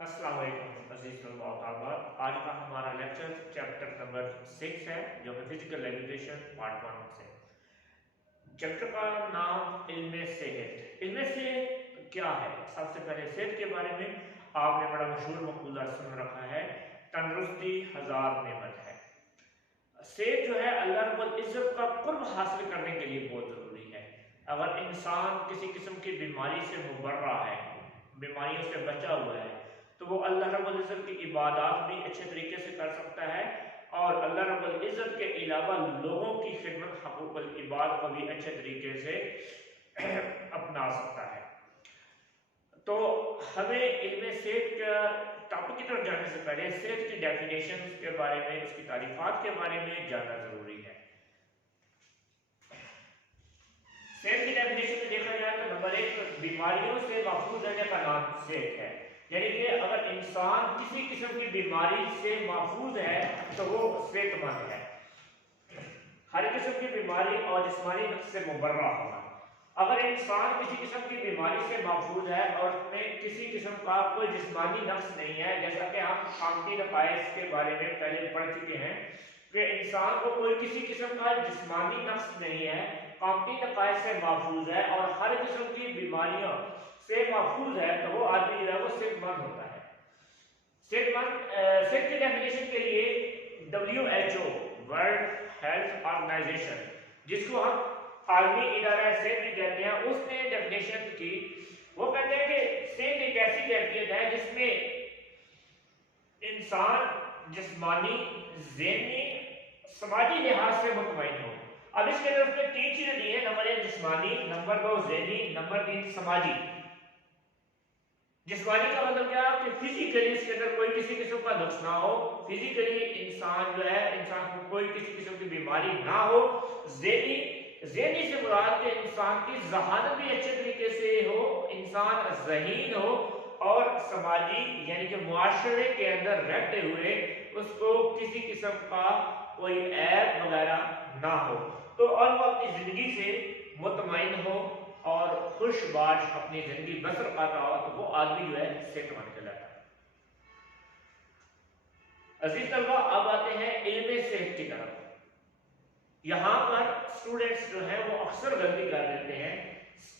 अस्सलाम वालेकुम अजीज तलबा और तालिबात। आज का हमारा लेक्चर चैप्टर नंबर 6 है, जो कि फिजिकल एजुकेशन पार्ट 1 से। चैप्टर का नाम इल्म सेहत। इल्म सेहत क्या है? सबसे पहले सेहत के बारे में आपने बड़ा मशहूर मक़ूला सुन रखा है, तंदुरुस्ती हजार नेमत है। सेहत जो है अल्लाह रब्बुल इज्जत का कुर्ब हासिल करने के लिए बहुत ज़रूरी है। अगर इंसान किसी किस्म की बीमारी से मुबर्रा है, बीमारियों से बचा हुआ है, तो वो अल्लाह रब्बुल इज्जत की इबादत भी अच्छे तरीके से कर सकता है और अल्लाह रब्बुल इज्जत के अलावा लोगों की खिदमत हकूक़ुल इबाद को भी अच्छे तरीके से अपना सकता है। तो हमें इल्म सेहत का टॉपिक की तरफ जाने से पहले सेहत की डेफिनेशन के बारे में, उसकी तारीफात के बारे में जानना जरूरी है। सेहत की डेफिनेशन में देखा जाए तो नंबर 1, बीमारियों से महफूज रहने का नाम सेहत है। यानी कि अगर इंसान किसी किस्म की बीमारी से महफूज है तो वो सेहतमंद है। हर किस्म की बीमारी और जिस्मानी नक्स से मुबर्रा होना। अगर इंसान किसी किस्म की बीमारी से महफूज है और उसमें किसी किस्म का कोई जिस्मानी नक्स नहीं है, जैसा कि हम कामती नकाइस के बारे में पहले पढ़ चुके हैं कि इंसान को कोई किसी किस्म का जिस्मानी नक्स नहीं है, कामती नकाइस से महफूज है और हर किस्म की बीमारियों से महफूज है, तो वो आदमी जो है वो सेहतमंद होता है। सेहत की डेफिनेशन के लिए WHO वर्ल्ड हेल्थ ऑर्गेनाइजेशन, जिसको हम आलमी इदारा सेहत भी कहते हैं, उसने डेफिनेशन की। वो कहते हैं कि सेहत एक ऐसी कैफियत है जिसमें इंसान जिस्मानी, ज़हनी, समाजी लिहाज से मुतमईन हो। अब इसके अंदर उसने 3 चीजें दी है। नंबर 1 जिस्मानी, नंबर 2 ज़हनी, नंबर 3 समाजी। जिस्मानी का मतलब क्या है कि फिजिकली इसके अंदर कोई किसी किस्म का नुक्स ना हो, फिजिकली इंसान जो है, इंसान को कोई किसी किस्म की बीमारी ना हो। ज़हनी से मुराद के इंसान की ज़हानत भी अच्छे तरीके से हो, इंसान ज़हीन हो, और समाजी यानी कि मुआशरे के अंदर रहते हुए उसको किसी किस्म का कोई ऐब वगैरह ना हो, तो और वो अपनी जिंदगी से मुतमईन हो और खुशबाश अपनी जिंदगी बसर पाता हो, तो वो आदमी जो है सेहतमंद कहलाता है। अजीज तलबा, अब आते हैं इल्म सेहत की तरफ। यहाँ पर स्टूडेंट्स जो हैं वो अक्सर गलती कर देते हैं।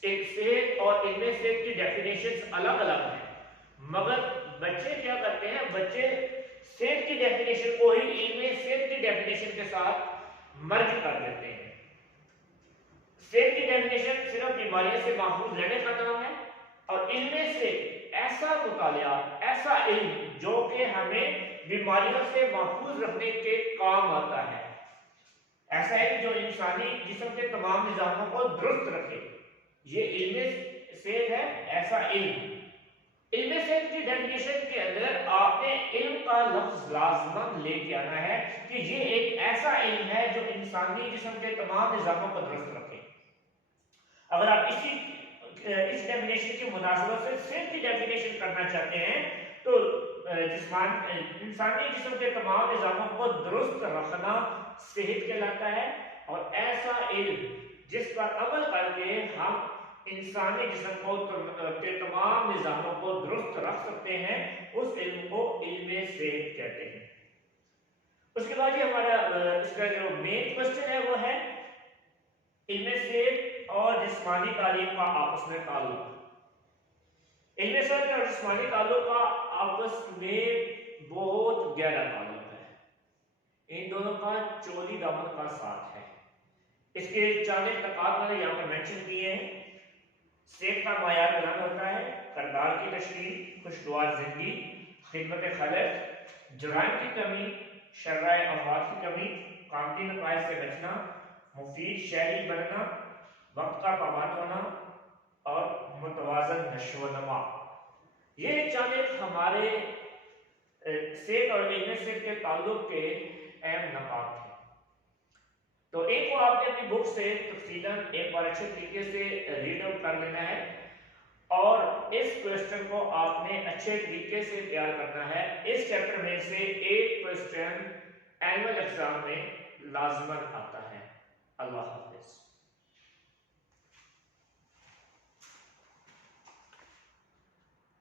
एक सेहत और इल्म सेहत की डेफिनेशंस अलग अलग हैं, मगर बच्चे क्या करते हैं, बच्चे सेहत की डेफिनेशन को ही इल्म सेहत की डेफिनेशन के साथ मर्ज कर देते हैं। सेहत की डेफिनेशन सिर्फ बीमारियों से महफूज रहने का नाम है, और इल्म से ऐसा मुतालिया, ऐसा इल्म जो कि हमें बीमारियों से महफूज रखने के काम आता है, ऐसा इल्म जो इंसानी जिस्म के तमाम निजामों को दुरुस्त रखे, ये इल्म सेहत है। ऐसा इल्म, इल्म सेहत की डेफिनेशन के अंदर आपने इल्म का लफ्ज लाजमन लेके आना है कि ये एक ऐसा इल्म है जो इंसानी जिस्म के तमाम निजामों को दुरुस्त रखे। अगर आप इस डेफिनेशन की मुनासिबत से सेहत की डेफिनेशन करना चाहते हैं तो इंसानी जिस्म के तमाम निजामों को दुरुस्त रखना सेहत कहलाता है, और ऐसा इल्म जिस पर अमल करके हम इंसानी जिस्म को के तमाम निजामों को दुरुस्त रख सकते हैं, उस इल्म को इल्म सेहत कहते हैं। उसके बाद ये हमारा इसका जो मेन क्वेश्चन है वो है इल्म सेहत और जिस्मानी तालीम का आपस में ताल्लुक। इल्म सेहत और जिस्मानी ताल्लुक का आपस में बहुत गहरा ताल्लुक है। इन दोनों का चोली दामन का साथ है। इसके 4 तकात मैंने यहाँ पर मेंशन किए हैं। सेहत का मायार बुलंद होता है, करदार की तशरीह, खुशगवार जिंदगी, खिदमत खलक, जुराइम की कमी, शर्राए अमवात की कमी, कामती नकाइस से बचना, मुफीद शहरी बनना, वक्त का पाबंद होना और मुतवाज़न नशोनमा। ये 4 हमारे सेहत और इल्म सेहत के ताल्लुक के अहम नकात हैं। तो एक को आपने अपनी बुक से तफसीलन एक बार अच्छे तरीके से रीड आउट कर लेना है, और इस क्वेश्चन को आपने अच्छे तरीके से तैयार करना है। इस चैप्टर में से एक क्वेश्चन एनुअल एग्जाम में लाजमन आता है। अल्लाह।